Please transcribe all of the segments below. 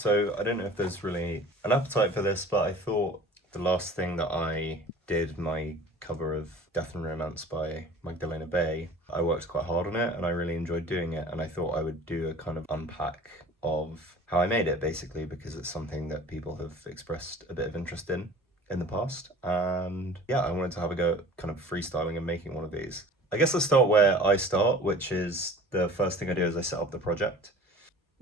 So I don't know if there's really an appetite for this, but I thought the last thing that I did, my cover of Death and Romance by Magdalena, I worked quite hard on it and I really enjoyed doing it. And I thought I would do a kind of unpack of how I made it, basically, because it's something that people have expressed a bit of interest in the past. And yeah, I wanted to have a go at kind of freestyling and making one of these. I guess let's start where I start, which is the first thing I do is I set up the project.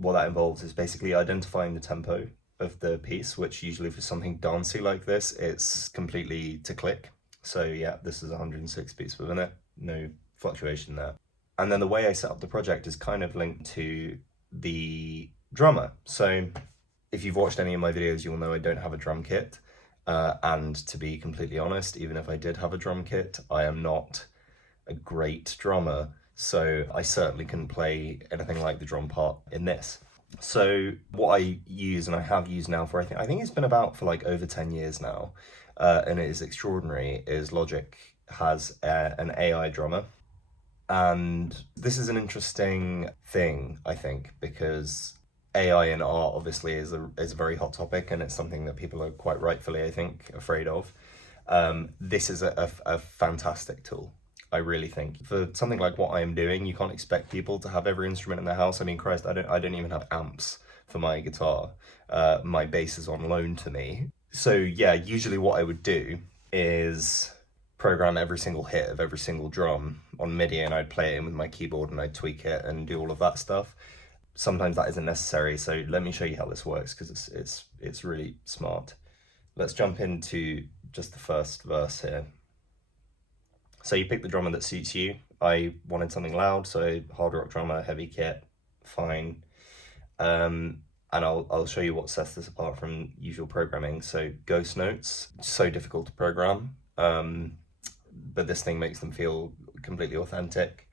What that involves is basically identifying the tempo of the piece, which usually for something dancey like this, it's completely to click. So yeah, this is 106 beats per minute, no fluctuation there. And then the way I set up the project is kind of linked to the drummer. So if you've watched any of my videos, you'll know I don't have a drum kit. And to be completely honest, even if I did have a drum kit, I am not a great drummer. So I certainly couldn't play anything like the drum part in this. So what I use, and I have used now for, I think it's been about for like over 10 years now, and it is extraordinary, is Logic has an AI drummer. And this is an interesting thing, I think, because AI in art obviously is a very hot topic, and it's something that people are quite rightfully, I think, afraid of. This is a fantastic tool. I really think for something like what I am doing, you can't expect people to have every instrument in their house. I mean, Christ, I don't even have amps for my guitar. My bass is on loan to me. So yeah, usually what I would do is program every single hit of every single drum on MIDI, and I'd play it in with my keyboard and I'd tweak it and do all of that stuff. Sometimes that isn't necessary, so let me show you how this works, because it's really smart. Let's jump into just the first verse here. So you pick the drummer that suits you. I wanted something loud, so hard rock drummer, heavy kit, fine. And I'll show you what sets this apart from usual programming. So ghost notes, so difficult to program, but this thing makes them feel completely authentic.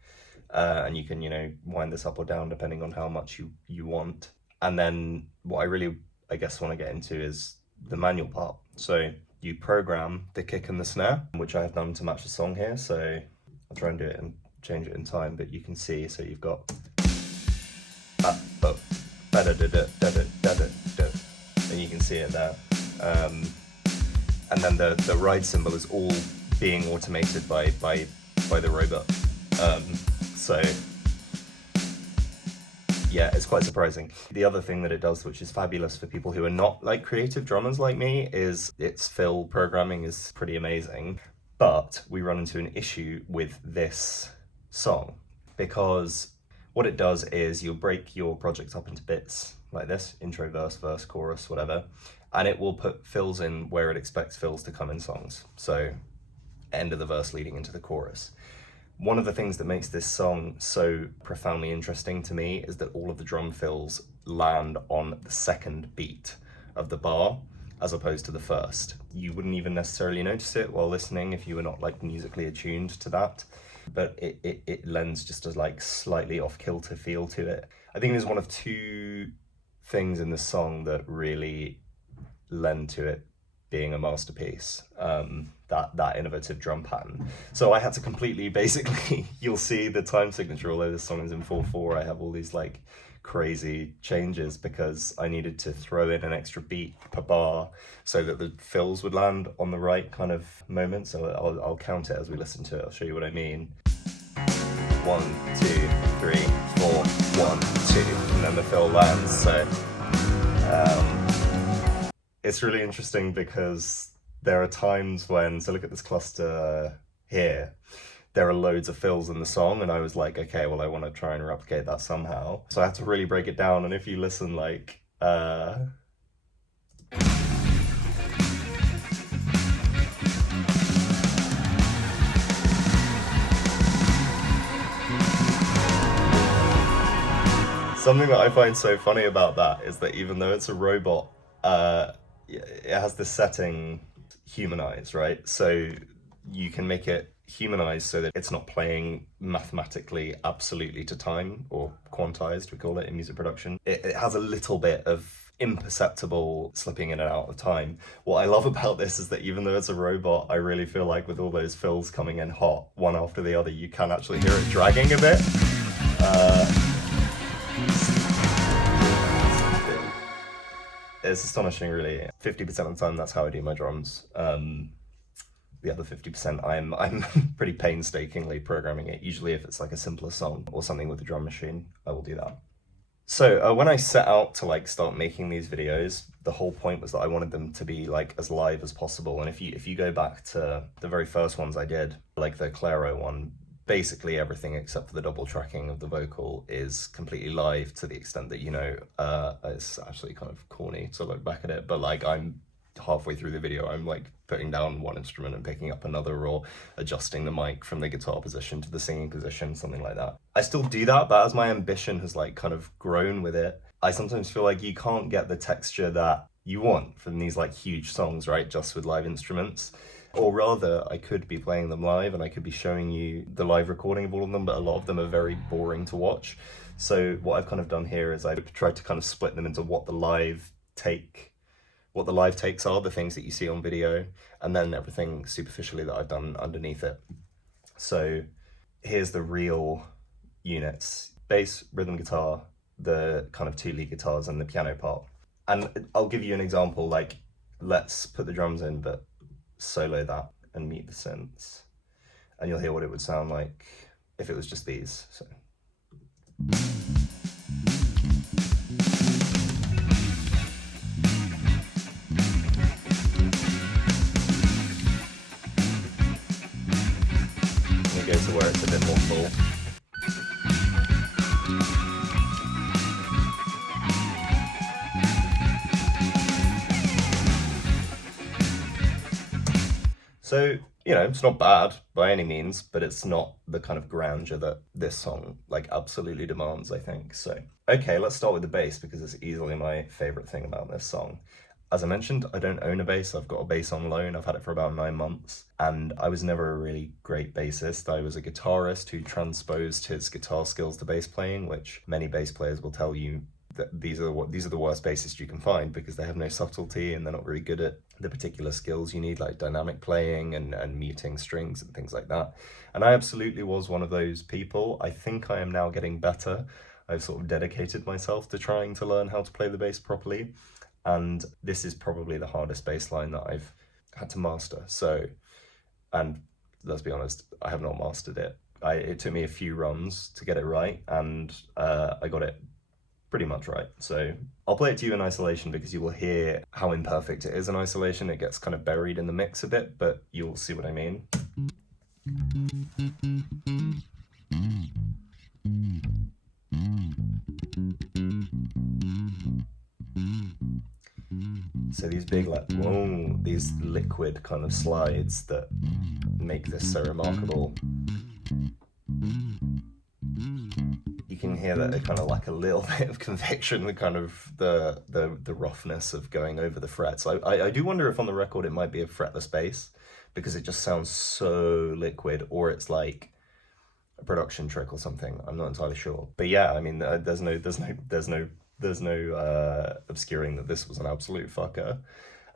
And you can, wind this up or down depending on how much you want. And then what I really, I guess, want to get into is the manual part. So you program the kick and the snare, which I have done to match the song here. So I'll try and do it and change it in time, but you can see, so you've got and you can see it there. And then the ride cymbal is all being automated by the robot. So yeah, it's quite surprising. The other thing that it does, which is fabulous for people who are not like creative drummers like me, is its fill programming is pretty amazing. But we run into an issue with this song, because what it does is you'll break your project up into bits like this: intro, verse, chorus, whatever, and it will put fills in where it expects fills to come in songs. So end of the verse leading into the chorus. One of the things that makes this song so profoundly interesting to me is that all of the drum fills land on the second beat of the bar, as opposed to the first. You wouldn't even necessarily notice it while listening if you were not like musically attuned to that, but it lends just a like slightly off-kilter feel to it. I think there's one of two things in this song that really lend to it being a masterpiece, that innovative drum pattern. So I had to completely, basically, you'll see the time signature, although this song is in 4/4, I have all these like crazy changes because I needed to throw in an extra beat per bar so that the fills would land on the right kind of moment. So I'll count it as we listen to it. I'll show you what I mean. 1, 2, 3, 4, 1, 2, and then the fill lands. So it's really interesting because there are times when, so look at this cluster here, there are loads of fills in the song, and I was like, okay, well, I want to try and replicate that somehow. So I had to really break it down, and if you listen, like, something that I find so funny about that is that even though it's a robot, it has this setting humanized, right? So you can make it humanized so that it's not playing mathematically absolutely to time, or quantized, we call it in music production. It has a little bit of imperceptible slipping in and out of time. What I love about this is that even though it's a robot, I really feel like with all those fills coming in hot, one after the other, you can actually hear it dragging a bit. It's astonishing, really. 50% of the time, that's how I do my drums. The other 50%, I'm pretty painstakingly programming it. Usually, if it's like a simpler song or something with a drum machine, I will do that. So when I set out to like start making these videos, the whole point was that I wanted them to be like as live as possible. And if you go back to the very first ones I did, like the Claro one, basically everything except for the double tracking of the vocal is completely live, to the extent that, you know, it's actually kind of corny to look back at it, but like I'm halfway through the video, I'm like putting down one instrument and picking up another, or adjusting the mic from the guitar position to the singing position, something like that. I still do that, but as my ambition has like kind of grown with it, I sometimes feel like you can't get the texture that you want from these like huge songs, right, just with live instruments. Or rather, I could be playing them live and I could be showing you the live recording of all of them, but a lot of them are very boring to watch. So what I've kind of done here is I've tried to kind of split them into what the live takes are, the things that you see on video, and then everything superficially that I've done underneath it. So here's the real units: bass, rhythm guitar, the kind of two lead guitars, and the piano part. And I'll give you an example, like let's put the drums in, but solo that and mute the synths, and you'll hear what it would sound like if it was just these. So. Go to where it's a bit more full. So, you know, it's not bad by any means, but it's not the kind of grandeur that this song like absolutely demands, I think. So, okay, let's start with the bass, because it's easily my favorite thing about this song. As I mentioned, I don't own a bass. I've got a bass on loan. I've had it for about 9 months, and I was never a really great bassist. I was a guitarist who transposed his guitar skills to bass playing, which many bass players will tell you that these are the worst bassists you can find, because they have no subtlety and they're not really good at the particular skills you need, like dynamic playing and muting strings and things like that. And I absolutely was one of those people. I think I am now getting better. I've sort of dedicated myself to trying to learn how to play the bass properly. And this is probably the hardest bass line that I've had to master. So, and let's be honest, I have not mastered it. It took me a few runs to get it right, and I got it pretty much right. So I'll play it to you in isolation, because you will hear how imperfect it is in isolation. It gets kind of buried in the mix a bit, but you'll see what I mean. So these big, like, whoa, these liquid kind of slides that make this so remarkable. You can hear that they kind of lack a little bit of conviction, the kind of the roughness of going over the frets. I do wonder if on the record it might be a fretless bass, because it just sounds so liquid, or it's like a production trick or something. I'm not entirely sure. But yeah, I mean, there's no obscuring that this was an absolute fucker,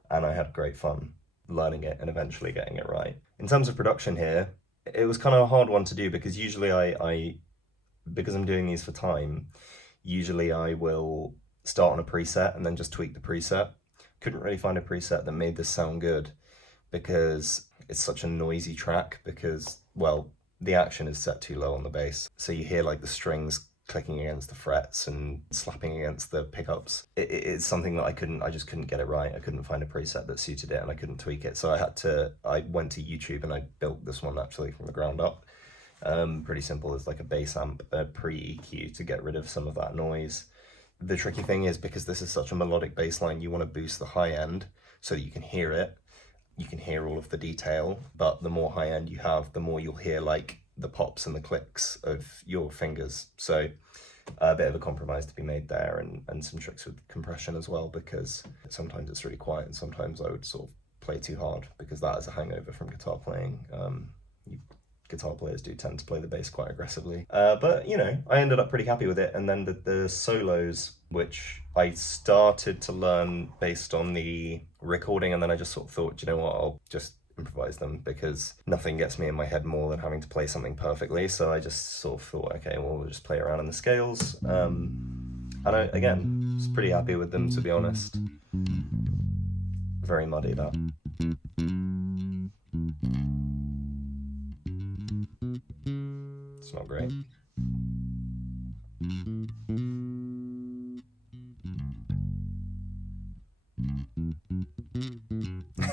and I had great fun learning it and eventually getting it right. In terms of production here, it was kind of a hard one to do, because usually because I'm doing these for time, usually I will start on a preset and then just tweak the preset. Couldn't really find a preset that made this sound good, because it's such a noisy track, because, well, the action is set too low on the bass. So you hear like the strings clicking against the frets and slapping against the pickups. It's something that I just couldn't get it right. I couldn't find a preset that suited it, and I couldn't tweak it. So I went to YouTube and I built this one actually from the ground up. Pretty simple. It's like a bass amp, a pre-EQ to get rid of some of that noise. The tricky thing is, because this is such a melodic bass line, you want to boost the high end so that you can hear it. You can hear all of the detail, but the more high end you have, the more you'll hear like the pops and the clicks of your fingers. So a bit of a compromise to be made there, and some tricks with compression as well, because sometimes it's really quiet and sometimes I would sort of play too hard, because that is a hangover from guitar playing. Guitar players do tend to play the bass quite aggressively. But, you know, I ended up pretty happy with it. And then the solos, which I started to learn based on the recording, and then I just sort of thought, you know what, I'll just improvise them, because nothing gets me in my head more than having to play something perfectly. So I just sort of thought, okay, well, we'll just play around in the scales. And again, was pretty happy with them, to be honest. Very muddy, that. It's not great.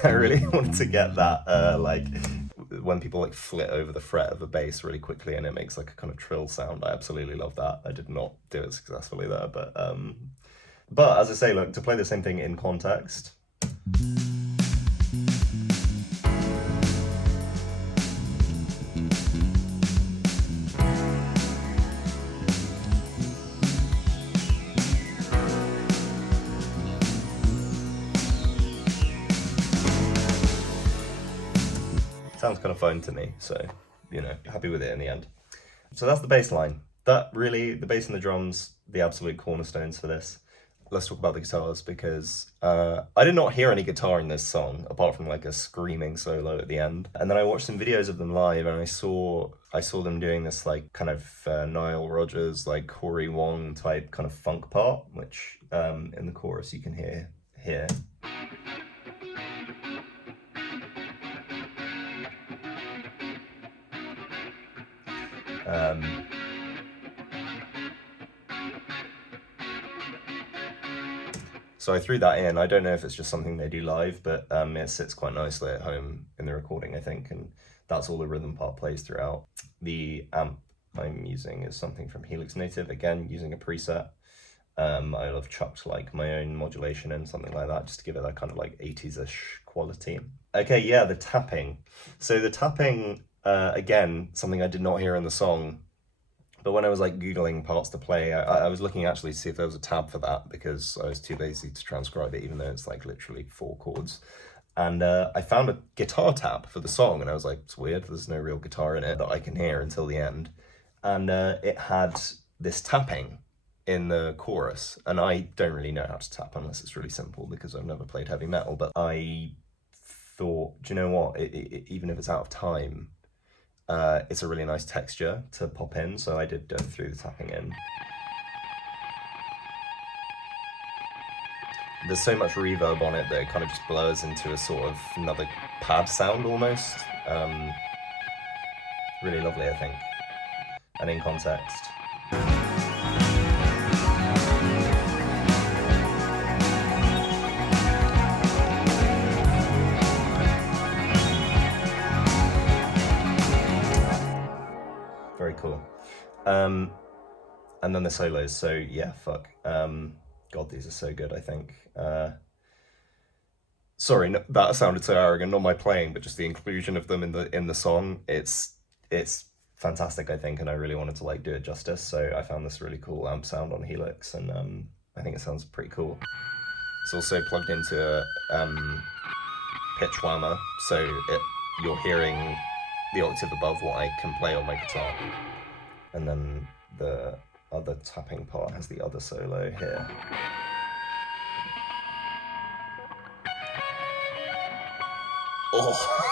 I really wanted to get that, like, when people like flit over the fret of a bass really quickly and it makes like a kind of trill sound. I absolutely love that. I did not do it successfully there, but as I say, look, to play the same thing in context. Sounds kind of fun to me, so, you know, happy with it in the end. So that's the bass line. That really, the bass and the drums, the absolute cornerstones for this. Let's talk about the guitars, because I did not hear any guitar in this song, apart from like a screaming solo at the end. And then I watched some videos of them live, and I saw them doing this like kind of Nile Rodgers, like Corey Wong type kind of funk part, which in the chorus you can hear here. So I threw that in. I don't know if it's just something they do live, but it sits quite nicely at home in the recording, I think, and that's all the rhythm part plays throughout. The amp I'm using is something from Helix Native, again, using a preset. I've chucked like my own modulation in, something like that, just to give it that kind of like 80s-ish quality. Okay, yeah, the tapping. So the tapping, again, something I did not hear in the song, but when I was like Googling parts to play, I was looking actually to see if there was a tab for that, because I was too lazy to transcribe it, even though it's like literally 4 chords. And I found a guitar tab for the song, and I was like, it's weird, there's no real guitar in it that I can hear until the end. And it had this tapping in the chorus, and I don't really know how to tap unless it's really simple, because I've never played heavy metal, but I thought, do you know what, even if it's out of time, it's a really nice texture to pop in, so I did throw the tapping in. There's so much reverb on it that it kind of just blurs into a sort of another pad sound almost. Really lovely, I think, and in context. Very cool. And then the solos, so yeah, fuck. God, these are so good, I think. Sorry, no, that sounded so arrogant, not my playing, but just the inclusion of them in the song. It's fantastic, I think, and I really wanted to like do it justice, so I found this really cool amp sound on Helix, and I think it sounds pretty cool. It's also plugged into a pitch whammer, so you're hearing the octave above what I can play on my guitar. And then the other tapping part has the other solo here. Oh!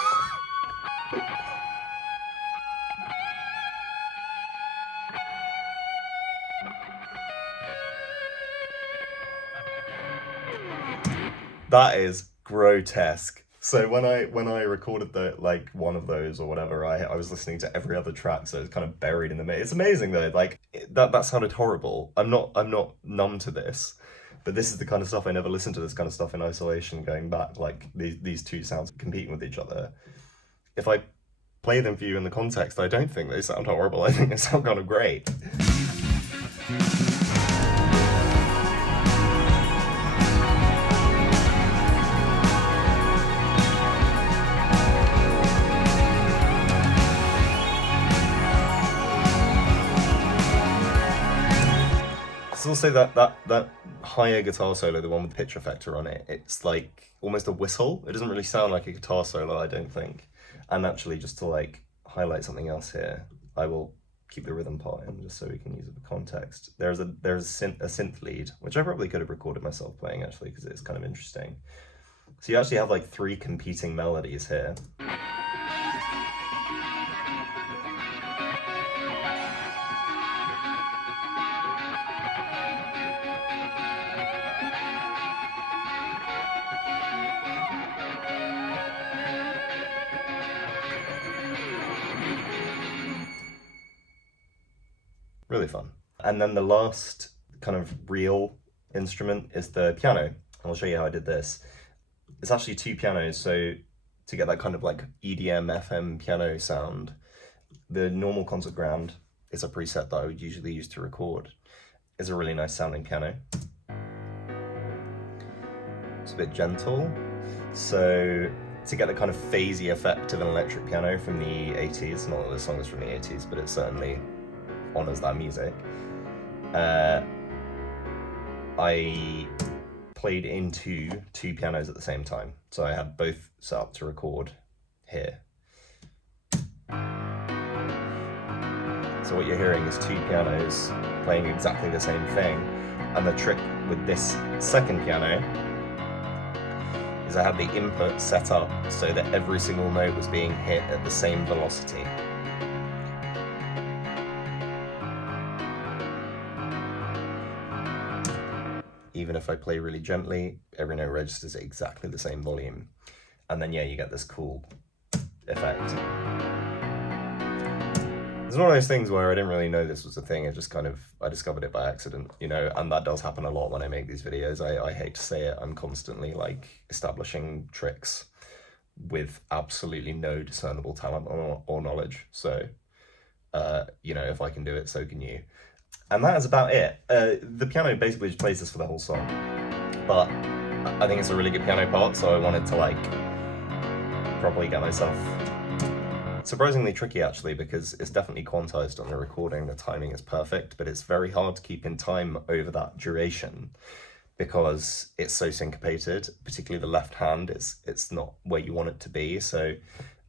That is grotesque. So when I recorded one of those or whatever, I was listening to every other track, so it's kind of buried in the mix. It's amazing though, like that sounded horrible. I'm not numb to this, but this is the kind of stuff I never listened to this kind of stuff in isolation going back, like these two sounds competing with each other. If I play them for you in the context, I don't think they sound horrible. I think they sound kind of great. It's also that higher guitar solo, the one with the pitch effector on it, it's like almost a whistle. It doesn't really sound like a guitar solo, I don't think. And actually, just to like highlight something else here, I will keep the rhythm part in just so we can use it for context. There's a synth lead, which I probably could have recorded myself playing actually, because it's kind of interesting. So you actually have like 3 competing melodies here. Really fun. And then the last kind of real instrument is the piano. I'll show you how I did this. It's actually two pianos, so to get that kind of like EDM, FM piano sound, the normal concert grand is a preset that I would usually use to record. It's a really nice sounding piano. It's a bit gentle. So to get the kind of phasey effect of an electric piano from the 80s, not that this song is from the 80s, but it certainly honors that music, I played into two pianos at the same time. So I had both set up to record here. So what you're hearing is two pianos playing exactly the same thing. And the trick with this second piano is I had the input set up so that every single note was being hit at the same velocity. Even if I play really gently, every note registers at exactly the same volume. And then, yeah, you get this cool effect. It's one of those things where I didn't really know this was a thing. I discovered it by accident, you know, and that does happen a lot when I make these videos. I hate to say it, I'm constantly like establishing tricks with absolutely no discernible talent or knowledge. So, you know, if I can do it, so can you. And that is about it. The piano basically just plays this for the whole song, but I think it's a really good piano part, so I wanted to like properly get myself. Surprisingly tricky actually, because it's definitely quantized on the recording, the timing is perfect, but it's very hard to keep in time over that duration because it's so syncopated, particularly the left hand, it's not where you want it to be, so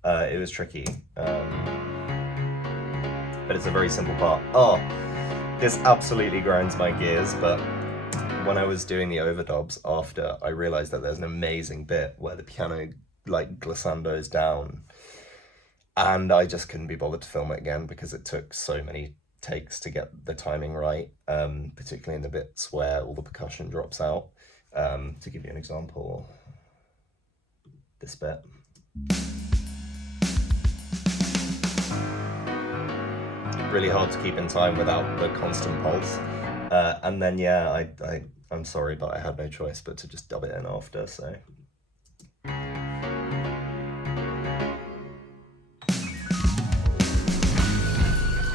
it was tricky. But it's a very simple part. Oh, this absolutely grinds my gears, but when I was doing the overdubs after, I realized that there's an amazing bit where the piano like glissandos down, and I just couldn't be bothered to film it again because it took so many takes to get the timing right, particularly in the bits where all the percussion drops out. To give you an example, this bit. Really hard to keep in time without the constant pulse. And then, yeah, I'm sorry, but I had no choice but to just dub it in after, so.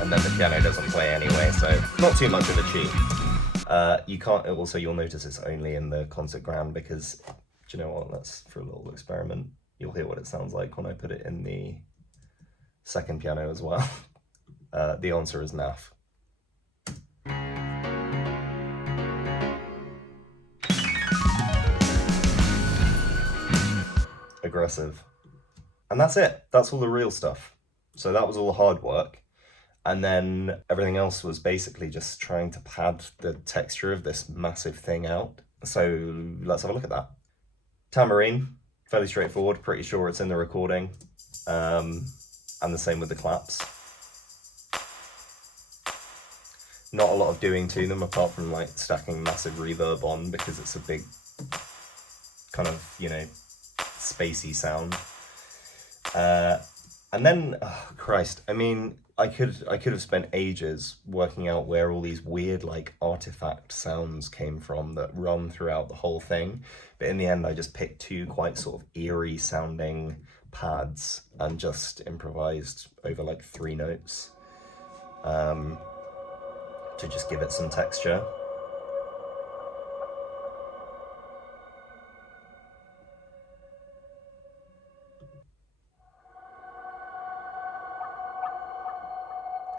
And then the piano doesn't play anyway, so not too much of a cheat. You can't, also you'll notice it's only in the concert grand because, do you know what, let's, for a little experiment, you'll hear what it sounds like when I put it in the second piano as well. The answer is naff. Aggressive. And that's it. That's all the real stuff. So that was all the hard work. And then everything else was basically just trying to pad the texture of this massive thing out. So let's have a look at that. Tambourine, fairly straightforward, pretty sure it's in the recording. And the same with the claps. Not a lot of doing to them apart from like stacking massive reverb on because it's a big kind of, you know, spacey sound. And then, oh Christ, I mean, I could have spent ages working out where all these weird like artifact sounds came from that run throughout the whole thing. But in the end, I just picked two quite sort of eerie sounding pads and just improvised over like 3 notes to just give it some texture.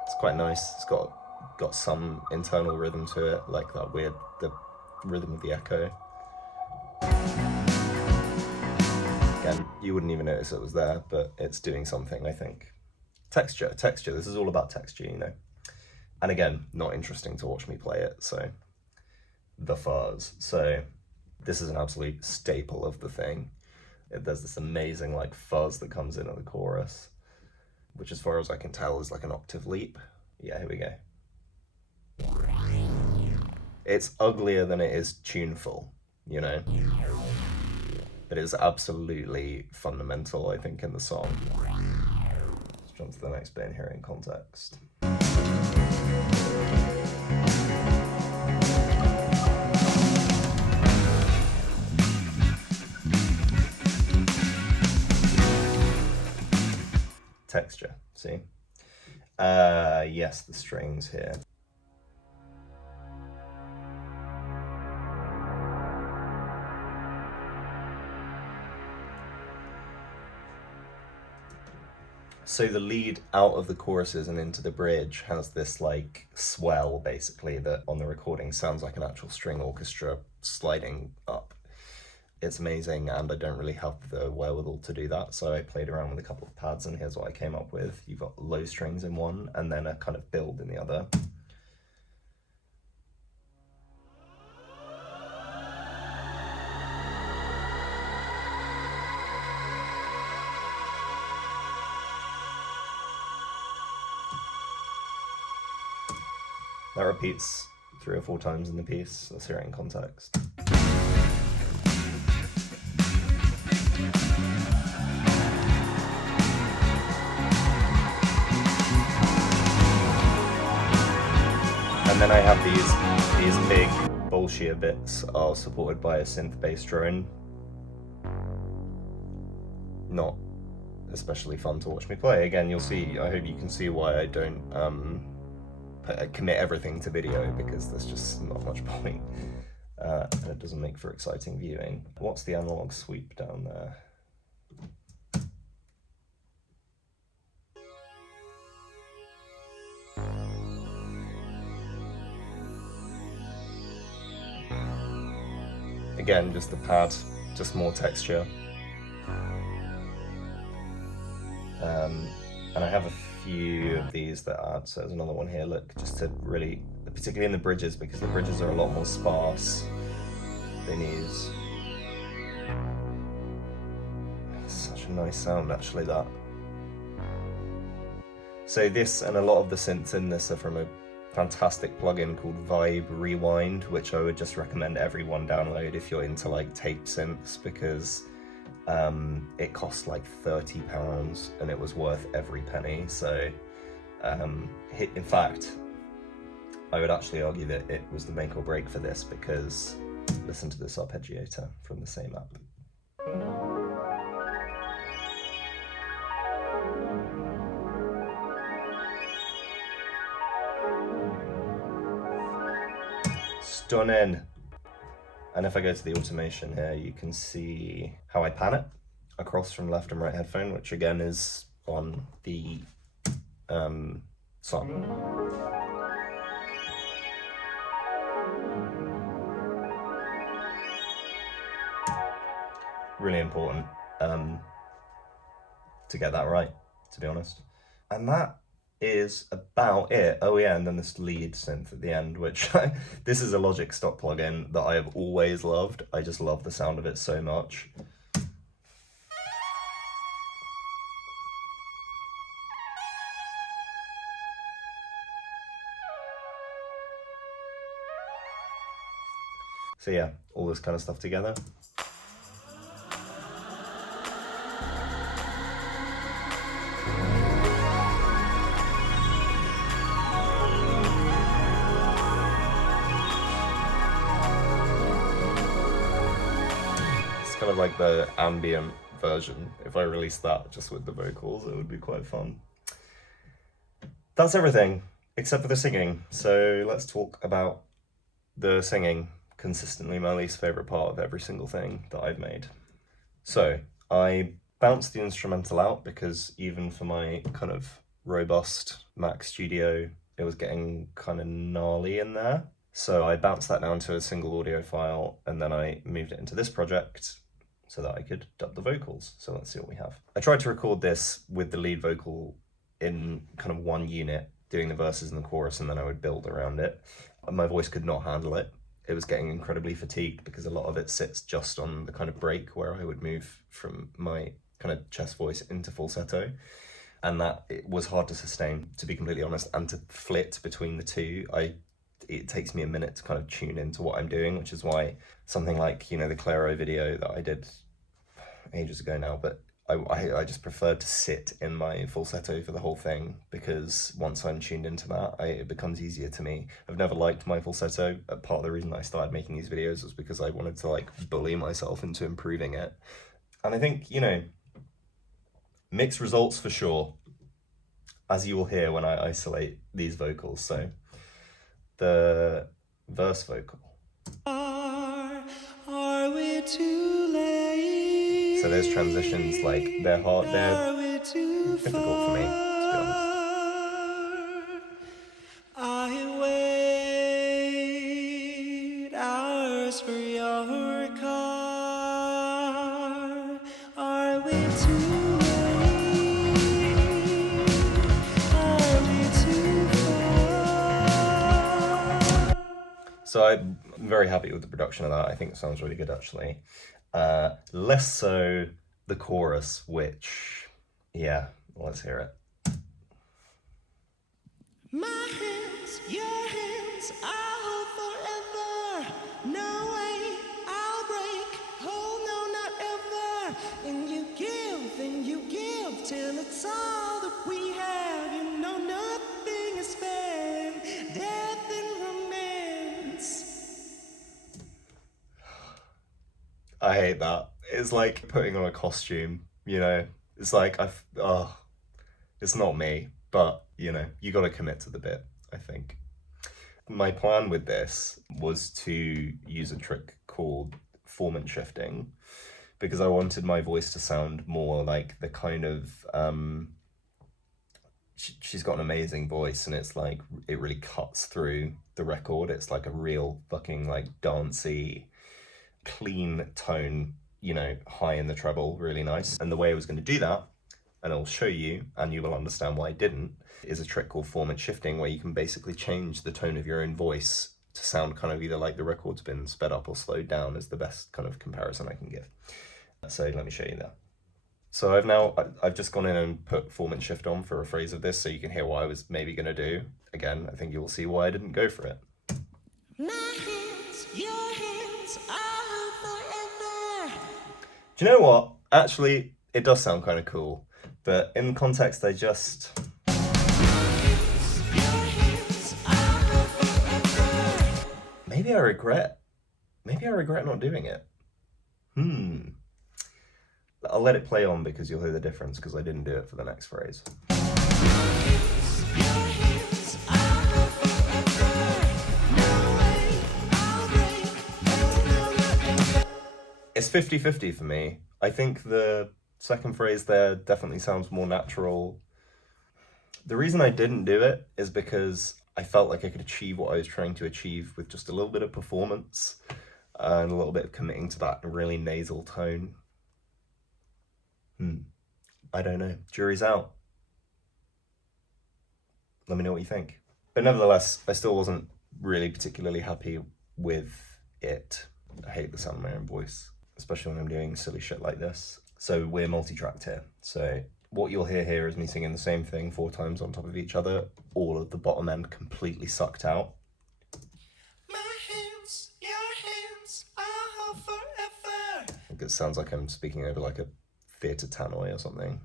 It's quite nice. It's got some internal rhythm to it, like that weird, the rhythm of the echo. Again, you wouldn't even notice it was there, but it's doing something, I think. Texture, this is all about texture, you know. And again, not interesting to watch me play it, so the fuzz. So this is an absolute staple of the thing. There's this amazing like fuzz that comes in at the chorus, which as far as I can tell is like an octave leap. Yeah, here we go. It's uglier than it is tuneful, you know? But it's absolutely fundamental, I think, in the song. Let's jump to the next bit and hear it in context. Texture, see? Yes, the strings here. So the lead out of the choruses and into the bridge has this like swell basically that on the recording sounds like an actual string orchestra sliding up. It's amazing, and I don't really have the wherewithal to do that, so I played around with a couple of pads, and here's what I came up with. You've got low strings in one and then a kind of build in the other. That repeats 3 or 4 times in the piece. Let's hear it in context. And then I have these big bullshit bits are supported by a synth bass drone. Not especially fun to watch me play. Again, you'll see, I hope you can see why I don't commit everything to video, because there's just not much point, and it doesn't make for exciting viewing. What's the analog sweep down there? Again, just the pad, just more texture. And I have a few of these that add, so there's another one here, look, just to really, particularly in the bridges, because the bridges are a lot more sparse than these. Such a nice sound, actually, that. So this and a lot of the synths in this are from a fantastic plugin called Vibe Rewind, which I would just recommend everyone download if you're into like tape synths, because it cost like £30 and it was worth every penny. So in fact, I would actually argue that it was the make or break for this, because listen to this arpeggiator from the same app. Stunning. And if I go to the automation here, you can see how I pan it across from left and right headphone, which again is on the song. Really important to get that right, to be honest. And that is about it. Oh yeah, and then this lead synth at the end, which this is a Logic stock plugin that I have always loved. I just love the sound of it so much. So yeah, all this kind of stuff together. Kind of like the ambient version. If I released that just with the vocals, it would be quite fun. That's everything except for the singing. So let's talk about the singing, consistently my least favorite part of every single thing that I've made. So I bounced the instrumental out, because even for my kind of robust Mac Studio, it was getting kind of gnarly in there. So I bounced that down to a single audio file, and then I moved it into this project so that I could dub the vocals. So let's see what we have. I tried to record this with the lead vocal in kind of one unit, doing the verses and the chorus, and then I would build around it. My voice could not handle it. It was getting incredibly fatigued, because a lot of it sits just on the kind of break where I would move from my kind of chest voice into falsetto. And that it was hard to sustain, to be completely honest, and to flit between the two. It takes me a minute to kind of tune into what I'm doing, which is why something like, you know, the Clairo video that I did ages ago now, but I just prefer to sit in my falsetto for the whole thing, because once I'm tuned into that, it becomes easier to me. I've never liked my falsetto. Part of the reason I started making these videos was because I wanted to like bully myself into improving it. And I think, you know, mixed results for sure, as you will hear when I isolate these vocals. So the verse vocal. Are we too late? So there's transitions, like they're hard, they're difficult for me, to be honest. I wait hours for your car. Are we too late? Are we too far? So I'm very happy with the production of that. I think it sounds really good, actually. Less so the chorus, which, yeah, let's hear it. My hands, your hands, I'll hold forever. No way, I'll break. Oh no, not ever. And you give till it's all that we have. You know nothing is fair. Death and romance. I hate that. It's like putting on a costume, you know? It's like, it's not me, but, you know, you gotta commit to the bit, I think. My plan with this was to use a trick called formant shifting, because I wanted my voice to sound more like the kind of, she's got an amazing voice, and it's like, it really cuts through the record. It's like a real fucking like dancey, clean tone, you know, high in the treble, really nice. And the way I was going to do that, and I'll show you, and you will understand why I didn't, is a trick called formant shifting, where you can basically change the tone of your own voice to sound kind of either like the record's been sped up or slowed down, is the best kind of comparison I can give. So let me show you that. So I've just gone in and put formant shift on for a phrase of this, so you can hear what I was maybe going to do. Again, I think you'll see why I didn't go for it. My hands, your hands, I'll forever. Do you know what? Actually, it does sound kind of cool, but in context, I just... Maybe I regret not doing it. I'll let it play on because you'll hear the difference, because I didn't do it for the next phrase. It's 50-50 for me. I think the second phrase there definitely sounds more natural. The reason I didn't do it is because I felt like I could achieve what I was trying to achieve with just a little bit of performance and a little bit of committing to that really nasal tone. I don't know. Jury's out. Let me know what you think. But nevertheless, I still wasn't really particularly happy with it. I hate the sound of my own voice, especially when I'm doing silly shit like this. So we're multi-tracked here. So what you'll hear here is me singing the same thing 4 times on top of each other, all of the bottom end completely sucked out. My hands, your hands, I'll forever. It sounds like I'm speaking over like a theatre tannoy or something.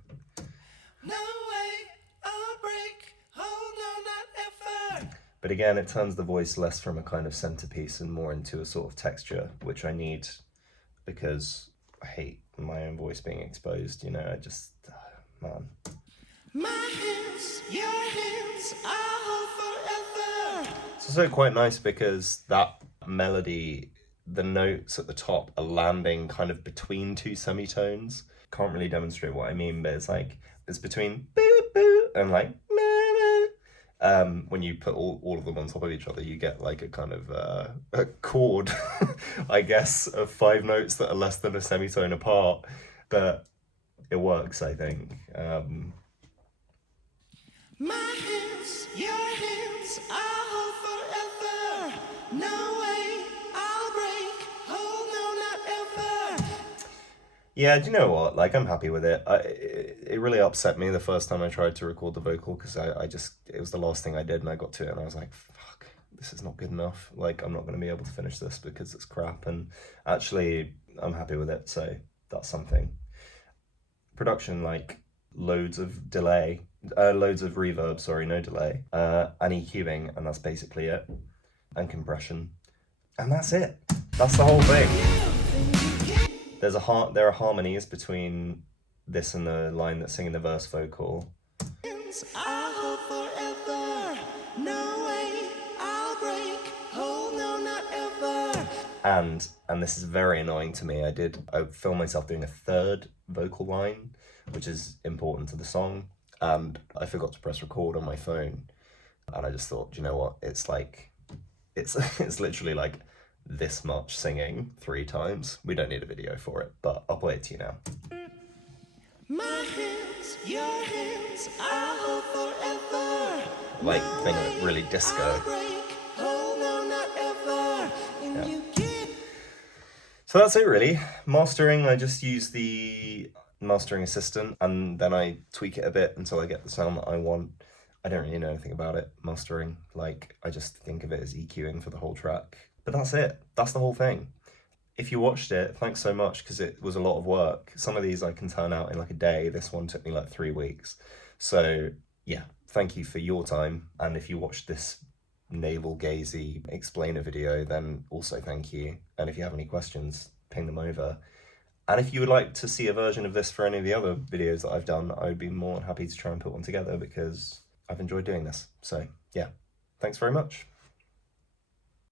No way, I'll break, oh no, not ever. But again, it turns the voice less from a kind of centerpiece and more into a sort of texture, which I need because I hate my own voice being exposed, you know, I just, man. My hands, your hands, I'll hold forever. It's also quite nice because that melody, the notes at the top are landing kind of between 2 semitones. Can't really demonstrate what I mean, but it's like, it's between boo boo and like meh, meh. When you put all of them on top of each other, you get like a kind of a chord, I guess, of 5 notes that are less than a semitone apart, but it works, I think. My hands, your hands, I'll hold forever. No way, I'll break. Oh no, not ever. Yeah, do you know what? Like, I'm happy with it. It really upset me the first time I tried to record the vocal, because it was the last thing I did, and I got to it and I was like, fuck, this is not good enough. Like, I'm not going to be able to finish this because it's crap. And actually, I'm happy with it, so that's something. Production, like loads of delay, loads of reverb, sorry, no delay, and EQing, and that's basically it, and compression. And that's it. That's the whole thing. There are harmonies between this and the line that's singing the verse vocal. And this is very annoying to me. I filmed myself doing a third vocal line, which is important to the song, and I forgot to press record on my phone. And I just thought, you know what? It's it's literally like this much singing 3 times. We don't need a video for it, but I'll play it to you now. My hands, your hands, I'll hold forever. Like, thing that really disco. So that's it really. Mastering, I just use the mastering assistant and then I tweak it a bit until I get the sound that I want. I don't really know anything about it, mastering. Like, I just think of it as EQing for the whole track. But that's it. That's the whole thing. If you watched it, thanks so much, because it was a lot of work. Some of these I can turn out in like a day. This one took me like 3 weeks. So yeah, thank you for your time. And if you watched this navel-gazy explainer video, then also thank you. And if you have any questions, ping them over. And if you would like to see a version of this for any of the other videos that I've done, I would be more than happy to try and put one together because I've enjoyed doing this. So yeah, thanks very much.